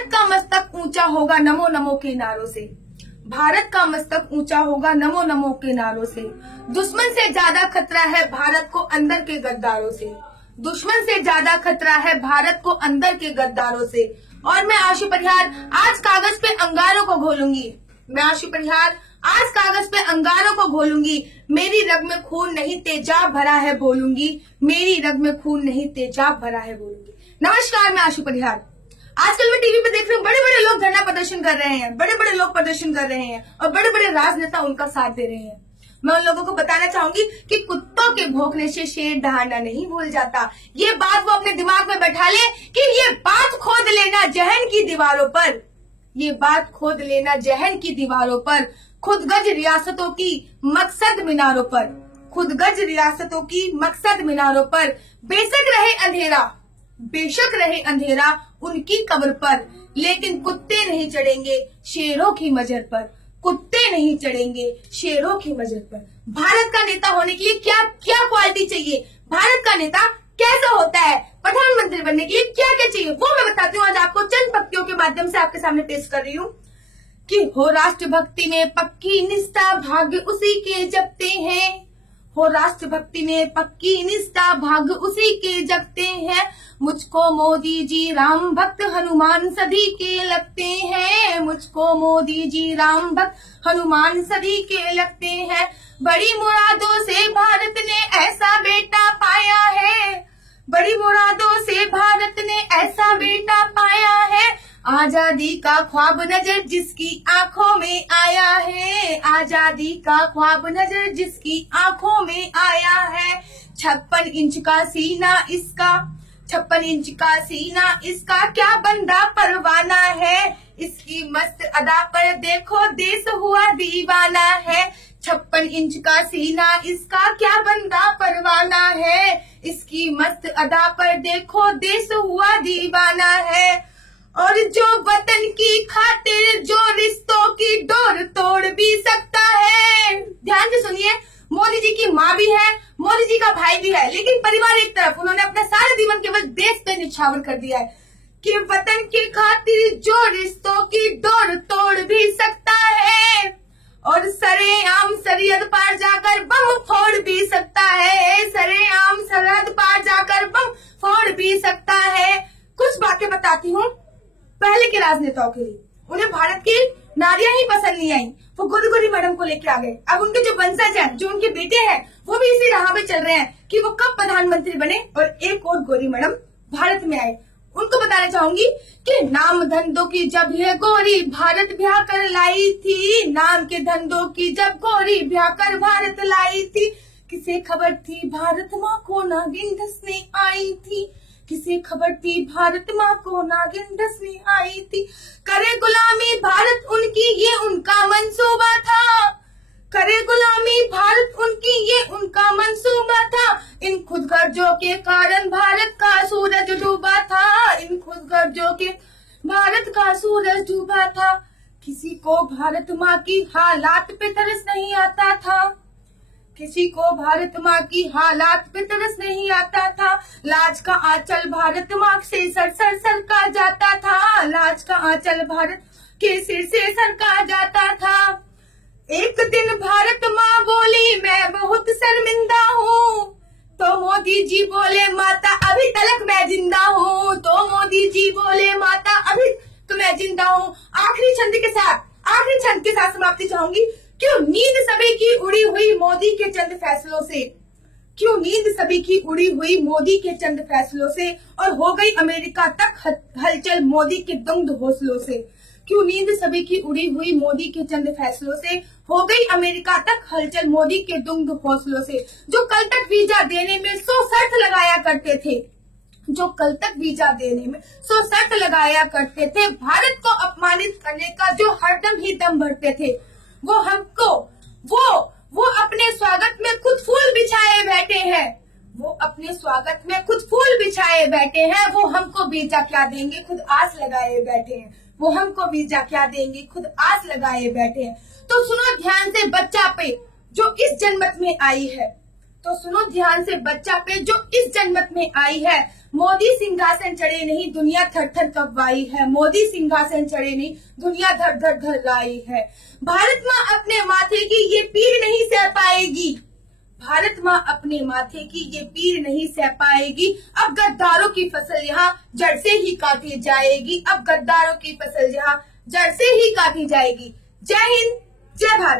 भारत का मस्तक ऊंचा होगा नमो नमो के नारों से। भारत का मस्तक ऊंचा होगा नमो नमो के नारों से। दुश्मन से ज्यादा खतरा है भारत को अंदर के गद्दारों से। दुश्मन से ज्यादा खतरा है भारत को अंदर के गद्दारों से। और मैं आशु परिहार आज कागज पे अंगारों को घोलूंगी। मैं आशु परिहार आज कागज पे अंगारों को घोलूंगी। मेरी रग में खून नहीं तेजाब भरा है बोलूंगी। मेरी रग में खून नहीं तेजाब भरा है बोलूंगी। नमस्कार, मैं आशु परिहार। आजकल मैं टीवी पे देख रही हूँ, बड़े बड़े लोग धरना प्रदर्शन कर रहे हैं, बड़े बड़े लोग प्रदर्शन कर रहे हैं और बड़े बड़े राजनेता उनका साथ दे रहे हैं। मैं उन लोगों को बताना चाहूंगी कि कुत्तों के भौंकने से शेर दहाड़ना नहीं भूल जाता। ये बात वो अपने दिमाग में बैठा ले कि ये बात खोद लेना जहन की दीवारों पर। ये बात खोद लेना जहन की दीवारों पर। खुद गज रियासतों की मकसद मीनारों पर। खुद गज रियासतों की मकसद मीनारों पर। बेशक रहे अंधेरा, बेशक रहे अंधेरा उनकी कब्र पर, लेकिन कुत्ते नहीं चढ़ेंगे शेरों की मजर पर। कुत्ते नहीं चढ़ेंगे शेरों की मजर पर। भारत का नेता होने के लिए क्या क्या क्वालिटी चाहिए, भारत का नेता कैसा होता है, प्रधानमंत्री बनने के लिए क्या क्या चाहिए, वो मैं बताती हूँ। आज आपको चंद पंक्तियों के माध्यम से आपके सामने पेश कर रही हूँ कि हो राष्ट्रभक्ति में पक्की निष्ठा भाग्य उसी के जगते हैं। हो राष्ट्रभक्ति में पक्की निष्ठा भाग्य उसी के जगते हैं। मुझको मोदी जी राम भक्त हनुमान सदी के लगते हैं। मुझको मोदी जी राम भक्त हनुमान सदी के लगते हैं। बड़ी मुरादों से भारत ने ऐसा बेटा पाया है। बड़ी मुरादों से भारत ने ऐसा बेटा पाया है। आजादी का ख्वाब नजर जिसकी आंखों में आया है। आजादी का ख्वाब नजर जिसकी आंखों में आया है। 56 इंच का सीना इसका, 56 इंच का सीना इसका, क्या बंदा परवाना है। इसकी मस्त अदा पर देखो देश हुआ दीवाना है। 56 इंच का सीना इसका, क्या बंदा परवाना है। इसकी मस्त अदा पर देखो देश हुआ दीवाना है। और जो वतन की खातिर जो रिश्तों की डोर तोड़ भी सकता है। ध्यान से सुनिए, मोदी जी की माँ भी है, मोदी जी का भाई भी है, लेकिन परिवार एक तरफ। उन्होंने अपना सारा जीवन केवल देश पे निछावर कर दिया है कि वतन की खातिर जो रिश्तों की डोर तोड़ भी सकता है। और सरेआम सरहद पार जाकर बम फोड़ भी सकता है। सरेआम सरहद पार जाकर बम फोड़ भी सकता है। कुछ बातें बताती हूँ पहले के राजनेताओं के लिए। उन्हें भारत की नारियां ही पसंद नहीं आई, वो गोरी गोरी मैडम को लेके आ गए। अब उनके जो वंशज हैं, जो उनके बेटे हैं, वो भी इसी राह पे चल रहे हैं कि वो कब प्रधानमंत्री बने और एक और गोरी मैडम भारत में आए। उनको बताना चाहूंगी कि नाम धंधों की जब ये गोरी भारत ब्याह कर लाई थी। नाम के धंधों की जब गोरी ब्याह कर भारत लाई थी। किसे खबर थी भारत माँ को नागिन धसने आई थी। किसे खबर थी भारत माँ को नागिन धसने आई थी। करे गुलामी भारत उनकी ये उनका मंसूबा था। करे गुलामी भारत उनकी ये उनका मंसूबा था। इन खुद गर्जों के कारण भारत का सूरज डूबा था। इन खुद गर्जों के भारत का सूरज डूबा था। किसी को भारत माँ की हालात पे तरस नहीं आता था। किसी को भारत माँ की हालात पे तरस नहीं आता था। लाज का आंचल भारत माँ से सर सर सर का जाता था। लाज का आंचल भारत के सिर से सर का जाता था। एक दिन भारत माँ बोली मैं बहुत शर्मिंदा हूँ। तो मोदी जी बोले माता अभी तलक मैं जिंदा हूँ। तो मोदी जी बोले माता अभी तो मैं जिंदा हूँ। आखिरी छंद के साथ समाप्ति चाहूंगी। क्यों नींद सभी की उड़ी हुई मोदी के चंद फैसलों से। क्यों नींद सभी की उड़ी हुई मोदी के चंद फैसलों से। और हो गई अमेरिका तक हलचल मोदी के दुग्ध हौसलों से। क्यों नींद सभी की उड़ी हुई मोदी के चंद फैसलों से। हो गई अमेरिका तक हलचल मोदी के दुग्ध हौसलों से। जो कल तक वीजा देने में 100 शर्त लगाया करते थे, जो कल तक वीजा देने में 100 शर्त लगाया करते थे, भारत को अपमानित करने का जो हरदम ही दम भरते थे, वो हमको वो अपने स्वागत में खुद फूल बिछाए बैठे हैं। वो अपने स्वागत में खुद फूल बिछाए बैठे हैं। वो हमको वीजा क्या देंगे खुद आस लगाए बैठे हैं। वो हमको वीजा क्या देंगे खुद आस लगाए बैठे हैं। तो सुनो ध्यान से बच्चा पे जो इस जनमत में आई है। तो सुनो ध्यान से बच्चा पे जो इस जनमत में आई है, मोदी सिंहासन चढ़े नहीं दुनिया थर थर कपवाई है, मोदी सिंहासन चढ़े नहीं दुनिया धर धर धर्राई है। भारत माँ अपने माथे की ये पीर नहीं सह पाएगी, भारत माँ अपने माथे की ये पीर नहीं सह पाएगी। अब गद्दारों की फसल यहाँ जड़ से ही काटी जाएगी, अब गद्दारों की फसल यहाँ जड़ से ही काटी जाएगी। जय हिंद, जय भारत।